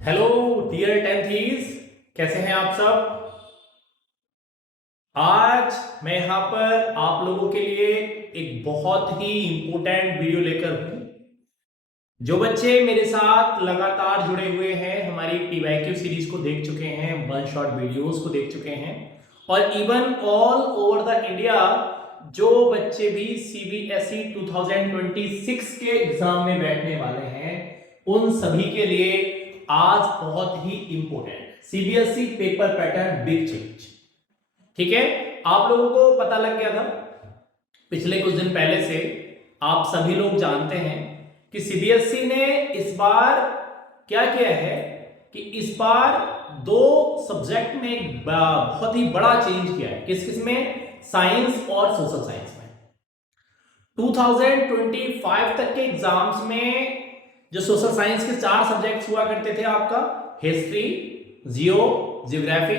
Hello dear टेंथीज, कैसे हैं आप सब। आज मैं यहां पर आप लोगों के लिए एक बहुत ही इंपॉर्टेंट वीडियो लेकर हूं। जो बच्चे मेरे साथ लगातार जुड़े हुए हैं, हमारी पीवाईक्यू सीरीज को देख चुके हैं, वन शॉट वीडियोस को देख चुके हैं, और even all over the India जो बच्चे भी सीबीएसई 2026 के एग्जाम में बैठने वाले हैं, उन सभी के लिए आज बहुत ही important CBSE paper pattern big change. ठीक है, आप लोगों को पता लग गया था पिछले कुछ दिन पहले से। आप सभी लोग जानते हैं कि सीबीएसई ने इस बार क्या किया है कि इस बार दो सब्जेक्ट में एक बहुत ही बड़ा चेंज किया है। किस किस में? साइंस और सोशल साइंस में। 2025 तक के एग्जाम्स में जो सोशल साइंस के चार सब्जेक्ट्स हुआ करते थे आपका, history, geography,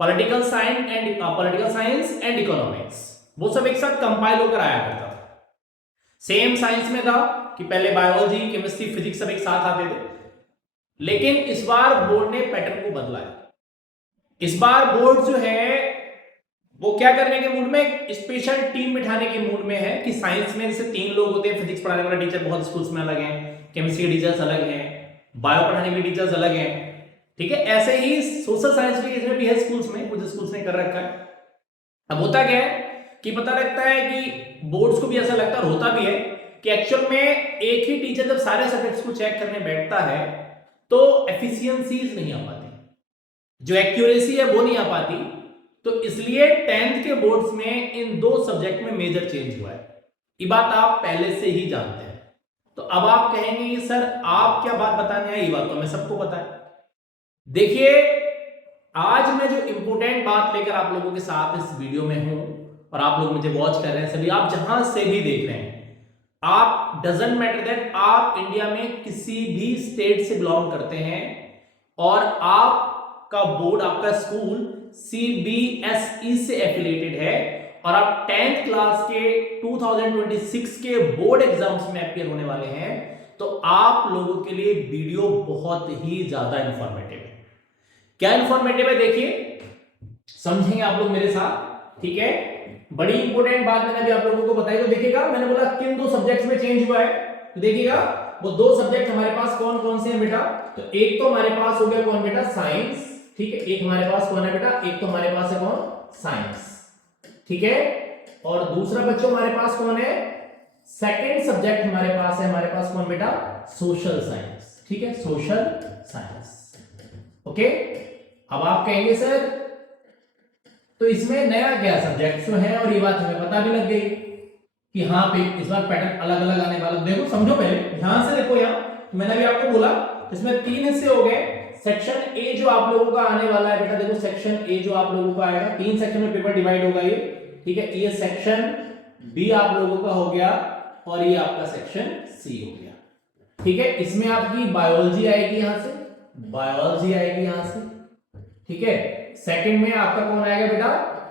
political science and economics, वो सब एक साथ कंपाइल होकर आया करता था। सेम साइंस में था कि पहले बायोलॉजी, केमिस्ट्री, फिजिक्स सब एक साथ आते थे, लेकिन इस बार बोर्ड ने पैटर्न को बदला है। इस बार बोर्ड जो है वो क्या करने के मूड में, स्पेशल टीम बिठाने के मूड में है कि साइंस में जैसे तीन लोग होते हैं, फिजिक्स पढ़ाने वाला टीचर बहुत स्कूल्स में अलग है, केमिस्ट्री के टीचर्स अलग हैं, बायो पढ़ाने के टीचर्स अलग हैं। ठीक है, ऐसे ही सोशल साइंस के टीचर भी है स्कूल्स में, कुछ स्कूल्स ने कर रखा है। अब होता क्या है कि पता लगता है कि बोर्ड्स को भी ऐसा लगता है और होता भी है कि एक्चुअल में एक ही टीचर जब सारे सब्जेक्ट्स को चेक करने बैठता है तो एफिशिएंसीज नहीं आ पाती, जो एक्यूरेसी है वो नहीं आ पाती। तो इसलिए 10th के बोर्ड्स में इन दो सब्जेक्ट में मेजर चेंज हुआ है। ये बात आप पहले से ही जानते हैं। तो अब आप कहेंगे कि सर आप क्या बात बताने आए, ये बात तो हमें सबको पता है। देखिए, आज मैं जो इंपॉर्टेंट बात लेकर आप लोगों के साथ इस वीडियो में हूं, और आप लोग मुझे वॉच कर रहे हैं, सभी आप जहां से भी देख रहे हैं, आप डजेंट मैटर दैट आप इंडिया में किसी भी स्टेट से बिलोंग करते हैं और आपका बोर्ड, आपका स्कूल सीबीएसई से एफिलिएटेड है और आप 10th क्लास के 2026 के बोर्ड एग्जाम्स में अपियर होने वाले हैं, तो आप लोगों के लिए वीडियो बहुत ही ज्यादा इंफॉर्मेटिव है। क्या इंफॉर्मेटिव है देखिए, समझेंगे आप लोग मेरे साथ। ठीक है, बड़ी इंपॉर्टेंट बात मैंने अभी आप लोगों को बताई। तो देखिएगा, मैंने बोला किन दो सब्जेक्ट्स में चेंज हुआ है, तो देखिएगा वो दो सब्जेक्ट हमारे पास कौन कौन से हैं बेटा। तो एक तो हमारे पास हो गया कौन बेटा, साइंस। ठीक है, एक हमारे पास कौन है बेटा, एक तो हमारे पास है कौन, साइंस। ठीक है, और दूसरा बच्चों हमारे पास कौन है, सेकंड सब्जेक्ट हमारे पास है, हमारे पास कौन बेटा, सोशल साइंस। ठीक है, सोशल साइंस। ओके, अब आप कहेंगे सर तो इसमें नया क्या सब्जेक्ट तो है, और ये बात हमें पता भी लग गई कि हाँ पे इस बार पैटर्न अलग अलग आने वाला। देखो समझो, पहले ध्यान से देखो। यहाँ तो मैंने अभी आपको बोला इसमें तीन हिस्से हो गए। सेक्शन ए जो आप लोगों का आने वाला है बेटा, देखो सेक्शन ए जो आप लोगों का आएगा, तीन सेक्शन में पेपर डिवाइड होगा ये। ठीक है, ये सेक्शन बी आप लोगों का हो गया और ये आपका सेक्शन सी हो गया। ठीक है, इसमें आपकी बायोलॉजी आएगी, यहां से बायोलॉजी आएगी यहां से। ठीक है, सेकंड में आपका कौन आएगा बेटा,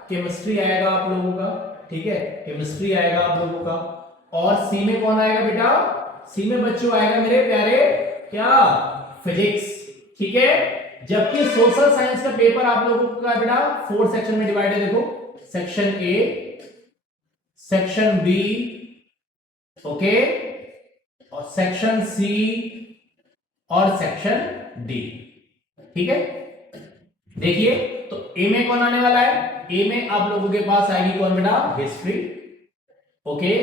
केमिस्ट्री आएगा आप लोगों का। ठीक है, केमिस्ट्री आएगा आप लोगों का। और सी में कौन आएगा बेटा, सी में बच्चों आएगा मेरे प्यारे क्या, फिजिक्स। ठीक है, जबकि सोशल साइंस का पेपर आप लोगों का बेटा फोर सेक्शन में डिवाइड है। देखो section A, section B, okay, और सेक्शन सी और सेक्शन डी। ठीक है, देखिए तो ए में कौन आने वाला है, ए में आप लोगों के पास आएगी कौन बेटा, हिस्ट्री। ओके,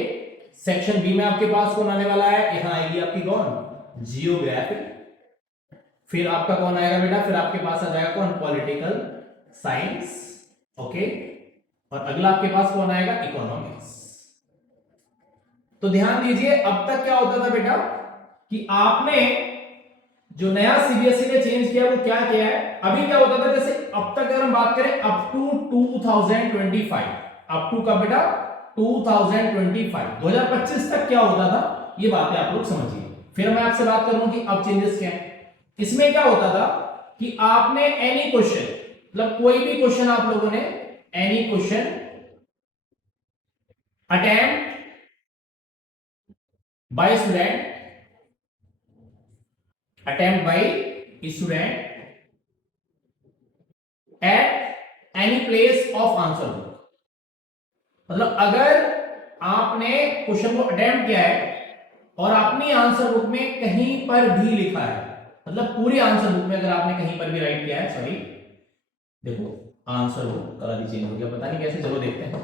सेक्शन बी में आपके पास कौन आने वाला है, यहां आएगी आपकी कौन, जियोग्राफी। फिर आपका कौन आएगा बेटा, फिर आपके पास आ जाएगा कौन, पॉलिटिकल साइंस। ओके, और अगला आपके पास कौन आएगा, इकोनॉमिक्स। तो ध्यान दीजिए, अब तक क्या होता था बेटा कि आपने जो नया सीबीएसई ने चेंज किया वो क्या किया है। अभी क्या होता था, जैसे अब तक अगर हम बात करें अप टू 2025, अप टू का बेटा 2025 तक क्या होता था, ये बातें आप लोग समझिए। फिर मैं आपसे बात करूं कि अब चेंजेस क्या है। इसमें क्या होता था कि आपने एनी क्वेश्चन, मतलब कोई भी क्वेश्चन आप लोगों ने, any question attempt bye student, attempt bye student at any place of answer book. मतलब अगर आपने क्वेश्चन को अटेम्प्ट किया है और अपनी आंसर बुक में कहीं पर भी लिखा है, मतलब पूरी आंसर बुक में अगर आपने कहीं पर भी राइट किया है, सॉरी देखो आंसर बुक कलर चेंज हो गया, पता नहीं कैसे, चलो देखते हैं।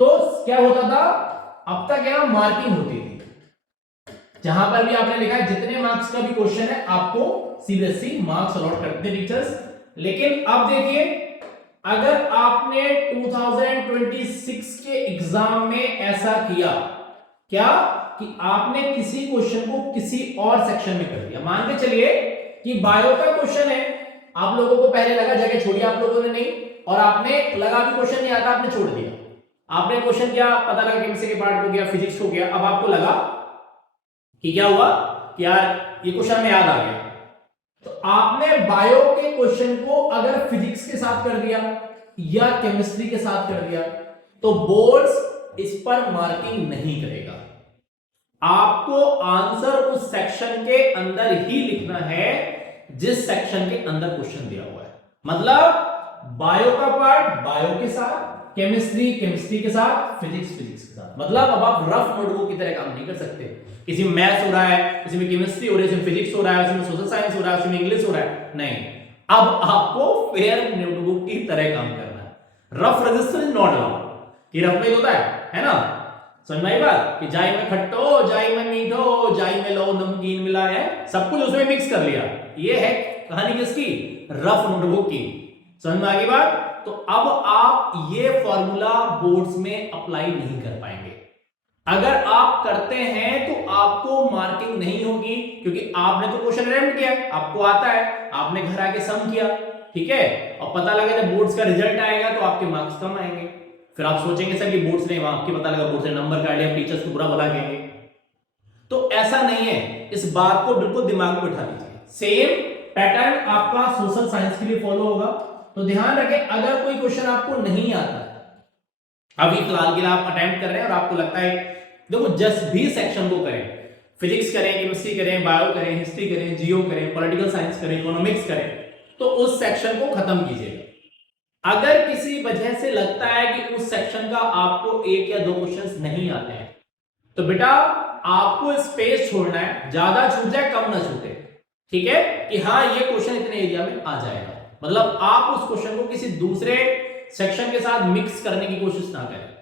तो क्या होता था, अब तक यहां मार्किंग होती थी, जहां पर भी आपने लिखा है जितने मार्क्स का भी क्वेश्चन है आपको सीबीएसई मार्क्स अलॉट करते थे टीचर्स। लेकिन अब देखिए, अगर आपने 2026 के एग्जाम में ऐसा किया, क्या कि आपने किसी क्वेश्चन को किसी और सेक्शन में कर दिया, मान के चलिए कि बायो का क्वेश्चन है, आप लोगों को पहले लगा जगह छोड़ी आप लोगों ने नहीं, और आपने लगा भी क्वेश्चन नहीं आता, आपने छोड़ दिया, आपने क्वेश्चन किया, पता लगा केमिस्ट्री के पार्ट हो गया, फिजिक्स हो गया, अब आपको लगा कि क्या हुआ कि यार ये क्वेश्चन में याद आ गया, तो आपने बायो के क्वेश्चन को अगर फिजिक्स के साथ कर दिया या केमिस्ट्री के साथ कर दिया, तो बोर्ड इस पर मार्किंग नहीं करेगा। आपको आंसर उस सेक्शन के अंदर ही लिखना है जिस सेक्शन के अंदर क्वेश्चन दिया हुआ है। मतलब बायो का पार्ट बायो के साथ, केमिस्ट्री केमिस्ट्री के साथ, फिजिक्स फिजिक्स के साथ। मतलब अब आप रफ नोटबुक की तरह काम नहीं कर सकते, किसी में मैथ्स हो रहा है, किसी में केमिस्ट्री हो रही है, इसमें फिजिक्स हो रहा है, इसमें सोशल साइंस हो रहा है, इसमें इंग्लिश हो रहा है, नहीं, अब आपको फेयर नोटबुक की तरह काम करना है। Rough register is not allowed, कि रफ में होता है ना, समझ में आई बात, कि जाई में खट्टो, जाई में मीठो, जाई में लो नमकीन मिला है, सब कुछ उसमें मिक्स कर लिया, ये है कहानी किसकी, रफ नोटबुक की, समझ में आ गई बात। तो अब आप ये फॉर्मूला बोर्ड्स में अप्लाई नहीं कर पाएंगे, अगर आप करते हैं तो आपको मार्किंग नहीं होगी, क्योंकि आपने तो क्वेश्चन अटेम्प्ट किया, आपको आता है, आपने घर आके सम किया, ठीक है, और पता लगा जब बोर्ड्स का रिजल्ट आएगा तो आपके मार्क्स कम आएंगे, फिर आप सोचेंगे सर कि बोर्ड्स ने आपके पता लगा बोर्ड्स ने नंबर काट लिया, टीचर्स को बुरा भला कहेंगे, तो ऐसा नहीं है, इस बात को बिल्कुल दिमाग में बिठा लीजिए। सेम पैटर्न आपका सोशल साइंस के लिए फॉलो होगा, तो ध्यान रखें अगर कोई क्वेश्चन आपको नहीं आता, अभी फिलहाल के लिए आप अटेम्प्ट कर रहे हैं और आपको लगता है, देखो जिस भी सेक्शन को करें, फिजिक्स करें, केमिस्ट्री करें, बायो करें, हिस्ट्री करें, जियो करें, पॉलिटिकल साइंस करें, इकोनॉमिक्स करें, तो उस सेक्शन को खत्म कीजिएगा। अगर किसी वजह से लगता है कि उस सेक्शन का आपको एक या दो क्वेश्चंस नहीं आते हैं, तो बेटा आपको स्पेस छोड़ना है, ज्यादा छूट जाए कम ना छूटे, ठीक है, कि हाँ ये क्वेश्चन इतने एरिया में आ जाएगा, मतलब आप उस क्वेश्चन को किसी दूसरे सेक्शन के साथ मिक्स करने की कोशिश ना करें।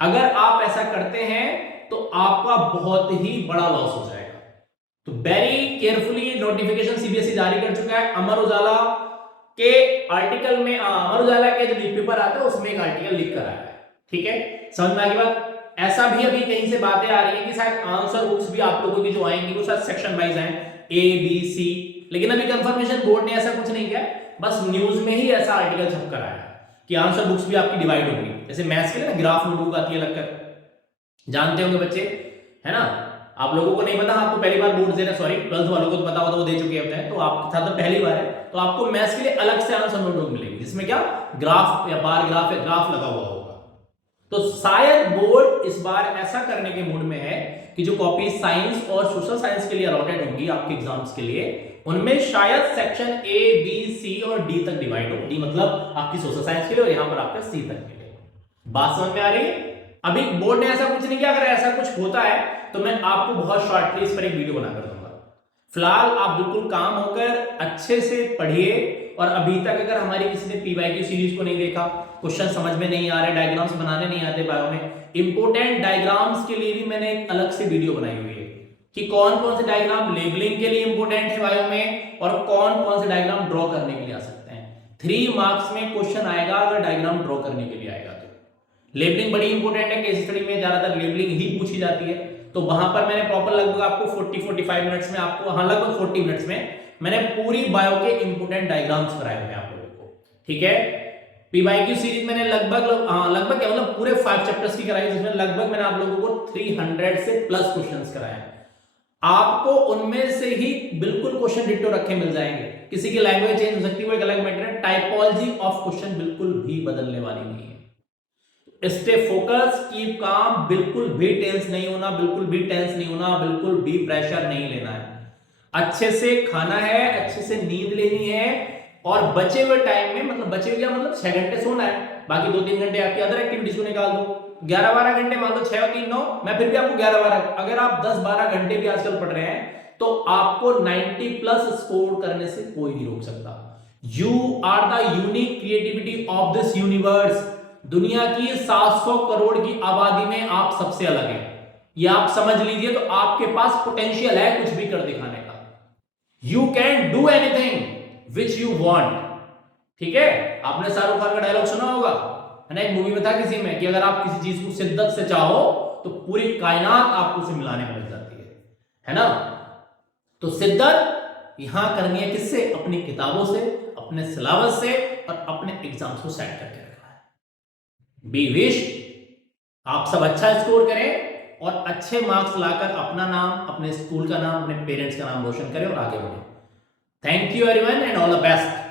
अगर आप ऐसा करते हैं तो आपका बहुत ही बड़ा लॉस हो जाएगा। तो वेरी केयरफुली नोटिफिकेशन सीबीएसई जारी कर चुका है। अमर उजाला के आर्टिकल में, अमर उजाला के जो न्यूज़पेपर आता है उसमें एक आर्टिकल लिख कर आया है, ठीक है, समझ में आ गई बात। ऐसा भी अभी कहीं से बातें आ रही है कि शायद आंसर बुक्स भी आप लोगों की जो आएंगी वो शायद सेक्शन वाइज हैं, ए बी सी, लेकिन अभी कंफर्मेशन बोर्ड ने ऐसा कुछ नहीं किया, बस न्यूज में ही ऐसा आर्टिकल छप कर आया कि आंसर बुक्स भी आपकी डिवाइड होंगी, जैसे मैथ्स के लिए ना ग्राफ नोटबुक आती है लगकर, जानते होंगे बच्चे, है ना, आप लोगों को नहीं पता, आपको पहली बार बोर्ड दे रहे, सॉरी 12th वालों को तो पता होता, वो दे चुके हैं, तो आपके साथ तो पहली बार है, तो आपको मैथ्स के लिए अलग से आंसर नोटबुक मिलेगी, जिसमें क्या ग्राफ या बार ग्राफ या ग्राफ लगा हुआ होगा। तो शायद बोर्ड इस बार ऐसा करने के मूड में है कि जो कॉपी साइंस और सोशल साइंस के लिए अलॉटेड होंगी आपके एग्जाम्स के लिए, उनमें शायद सेक्शन ए बी सी और डी तक डिवाइड हो, डी मतलब आपकी सोशल साइंस के लिए और यहां पर आपका सी तक के लिए। बात समझ में आ रही है? अभी बोर्ड ने ऐसा कुछ नहीं किया, अगर ऐसा कुछ होता है तो मैं आपको बहुत शॉर्टली इस पर एक वीडियो बनाकर दूंगा। फिलहाल आप बिल्कुल काम होकर अच्छे से पढ़िए, और अभी तक अगर हमारी किसी ने पीवाईक्यू सीरीज को नहीं देखा, क्वेश्चन समझ में नहीं आ रहे, डायग्राम्स बनाने नहीं आते बायो में, इंपोर्टेंट डायग्राम्स के लिए भी मैंने एक अलग से वीडियो बनाई हुई है कि कौन कौन से डायग्राम लेबलिंग के लिए इंपोर्टेंट है बायो में और कौन कौन से डायग्राम ड्रॉ करने के लिए आ सकते हैं। 3 मार्क्स में क्वेश्चन आएगा अगर डायग्राम ड्रॉ करने के लिए आएगा तो। लेबलिंग बड़ी इंपोर्टेंट है, केस स्टडी में ज्यादातर लेबलिंग ही पूछी जाती है, तो वहां पर मैंने प्रॉपर लगभग आपको 40-45 मिनट्स में आपको, हाँ लगभग 40 मिनट्स में मैंने पूरी बायो के इंपोर्टेंट डायग्राम्स कराए हुए हैं आप लोगों को, ठीक है। पीवाईक्यू सीरीज मैंने लगभग क्या मतलब पूरे 5 चैप्टर्स की कराई, जिसमें लगभग मैंने आप लोगों को 300 से प्लस क्वेश्चंस कराए हैं। आपको उनमें से ही बिल्कुल क्वेश्चन डिट्टो रखे मिल जाएंगे, किसी की लैंग्वेज चेंज हो सकती है वो एक अलग मैटर है, टाइपोलॉजी ऑफ क्वेश्चन बिल्कुल भी बदलने वाली नहीं है। स्टे फोकस, कीप काम, बिल्कुल भी टेंस नहीं होना, बिल्कुल भी टेंस नहीं होना, बिल्कुल भी प्रेशर नहीं लेना है। अच्छे से खाना है, अच्छे से नींद लेनी है, और बचे हुए टाइम में, मतलब बचे हुए क्या मतलब 6 घंटे सोना है, बाकी 2-3 घंटे आपकी अदर एक्टिविटीज को निकाल दो। 11-12 घंटे, मान लो 6 और 3 9, मैं फिर भी आपको 11-12, अगर आप 10-12 घंटे भी आजकल पढ़ रहे हैं तो आपको 90 प्लस स्कोर करने से कोई नहीं रोक सकता। You are the unique creativity of this universe. दुनिया की 700 करोड़ की आबादी में आप सबसे अलग हैं, ये आप समझ लीजिए। तो आपके पास पोटेंशियल है कुछ भी कर दिखाने का। You can do anything which you want. ठीक है, आपने शाहरुख खान का डायलॉग सुना होगा, है ना, एक मूवी में था किसी में, कि अगर आप किसी चीज को शिद्दत से चाहो तो पूरी कायनात आपको उसे मिलाने में लग जाती है ना। तो शिद्दत यहां करनी है किससे? अपनी किताबों से, अपने सिलेबस से, और अपने एग्जाम्स को सेट करके रखना है। बी विश आप सब अच्छा स्कोर करें और अच्छे मार्क्स लाकर अपना नाम, अपने स्कूल का नाम, अपने पेरेंट्स का नाम रोशन करें और आगे बढ़ें। Thank you everyone and all the best.